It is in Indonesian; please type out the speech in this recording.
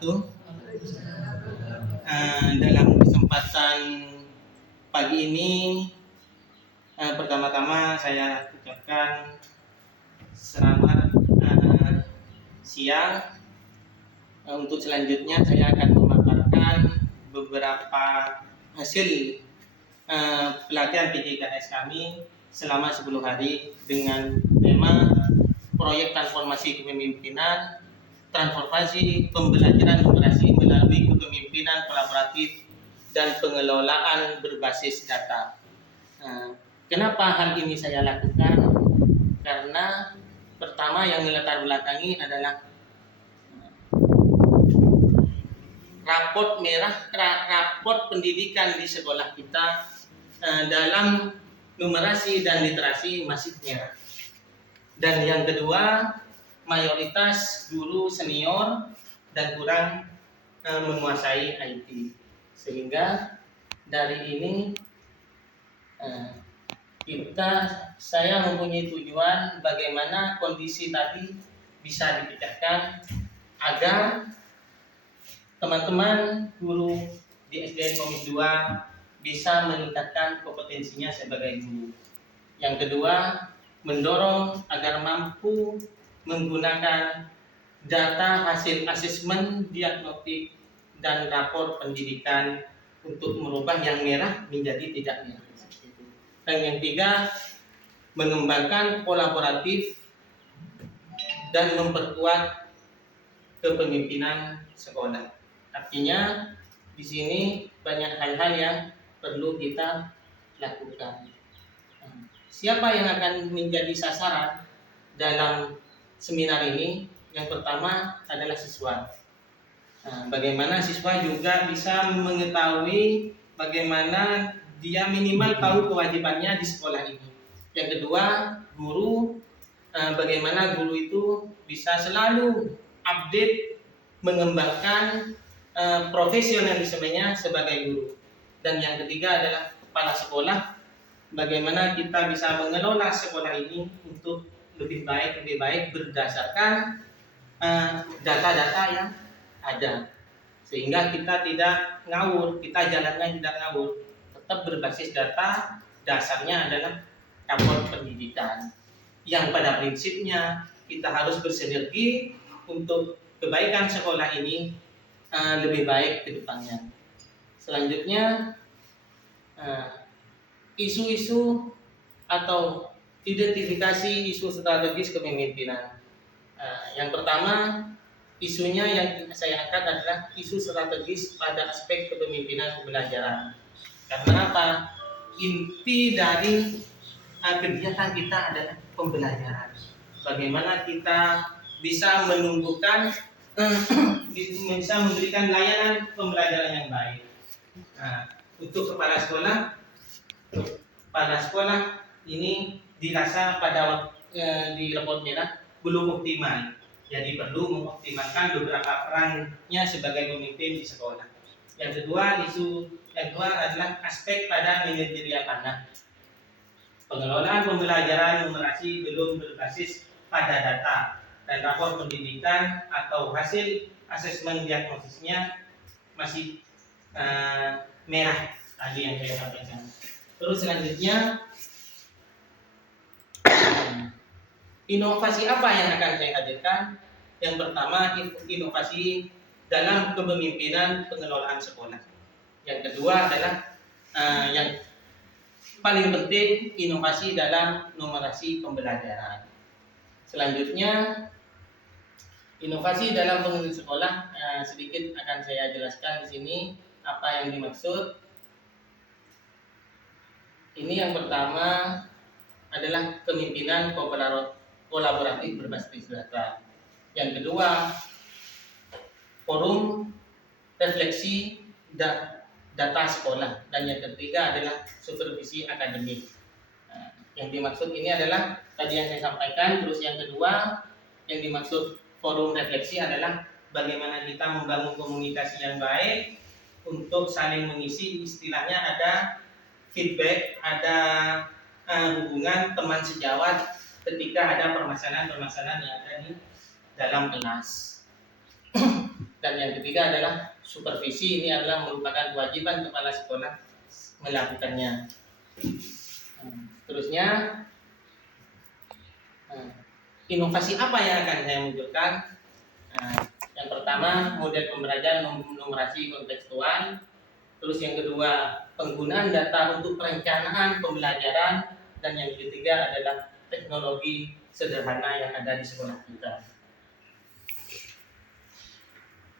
wabarakatuh. Dalam kesempatan pagi ini, pertama-tama saya ucapkan selamat siang. Untuk selanjutnya saya akan memaparkan beberapa hasil pelatihan PJKS kami selama 10 hari dengan tema proyek transformasi kepemimpinan, transformasi pembelajaran numerasi melalui kepemimpinan kolaboratif dan pengelolaan berbasis data. Kenapa hal ini saya lakukan? Karena pertama yang melatar belakangi adalah raport pendidikan di sekolah kita dalam numerasi dan literasi masih merah. Dan yang kedua, mayoritas guru senior dan kurang menguasai IT. Sehingga dari ini saya mempunyai tujuan bagaimana kondisi tadi bisa dipecahkan agar teman-teman guru di SDN Komis 2 bisa meningkatkan kompetensinya sebagai guru. Yang kedua, mendorong agar mampu menggunakan data hasil asesmen diagnostik dan rapor pendidikan untuk merubah yang merah menjadi tidak merah. Dan yang ketiga, mengembangkan kolaboratif dan memperkuat kepemimpinan sekolah. Artinya di sini banyak hal-hal yang perlu kita lakukan. Siapa yang akan menjadi sasaran dalam seminar ini? Yang pertama adalah siswa. Bagaimana siswa juga bisa mengetahui bagaimana dia minimal tahu kewajibannya di sekolah ini. Yang kedua, guru, bagaimana guru itu bisa selalu update mengembangkan profesionalismenya sebagai guru. Dan yang ketiga adalah kepala sekolah, bagaimana kita bisa mengelola sekolah ini untuk lebih baik berdasarkan data-data yang ada, sehingga kita tidak ngawur, kita jalannya tidak ngawur, tetap berbasis data. Dasarnya adalah rapor pendidikan yang pada prinsipnya kita harus bersinergi untuk kebaikan sekolah ini lebih baik ke depannya. Selanjutnya, isu-isu atau identifikasi isu strategis kepemimpinan. Yang pertama, isunya yang saya angkat adalah isu strategis pada aspek kepemimpinan pembelajaran. Karena apa? Inti dari kegiatan kita adalah pembelajaran. Bagaimana kita bisa menumbuhkan, bisa memberikan layanan pembelajaran yang baik. Untuk kepala sekolah ini dirasa pada di rapor merah belum optimal. Jadi perlu mengoptimalkan beberapa perannya sebagai pemimpin di sekolah. Yang kedua, isu yang kedua adalah aspek pada manajerial anak. Pengelolaan pembelajaran numerasi belum berbasis pada data dan rapor pendidikan atau hasil asesmen diagnosisnya masih merah tadi yang saya sampaikan. Terus selanjutnya, inovasi apa yang akan saya hadirkan? Yang pertama, inovasi dalam kepemimpinan pengelolaan sekolah. Yang kedua adalah yang paling penting, inovasi dalam numerasi pembelajaran. Selanjutnya, inovasi dalam pengelolaan sekolah, sedikit akan saya jelaskan di sini apa yang dimaksud. Ini yang pertama adalah kepemimpinan kolaboratif berbasis data. Yang kedua, forum refleksi data sekolah. Dan yang ketiga adalah supervisi akademik. Yang dimaksud ini adalah tadi yang saya sampaikan. Terus yang kedua, yang dimaksud forum refleksi adalah bagaimana kita membangun komunikasi yang baik untuk saling mengisi. Istilahnya ada feedback, ada hubungan teman sejawat ketika ada permasalahan-permasalahan yang ada di dalam kelas. Dan yang ketiga adalah supervisi. Ini adalah merupakan kewajiban kepala sekolah melakukannya. Terusnya, inovasi apa yang akan saya munculkan? Yang pertama, model pembelajaran numerasi kontekstual. Terus yang kedua, penggunaan data untuk perencanaan pembelajaran. Dan yang ketiga adalah teknologi sederhana yang ada di sekolah kita.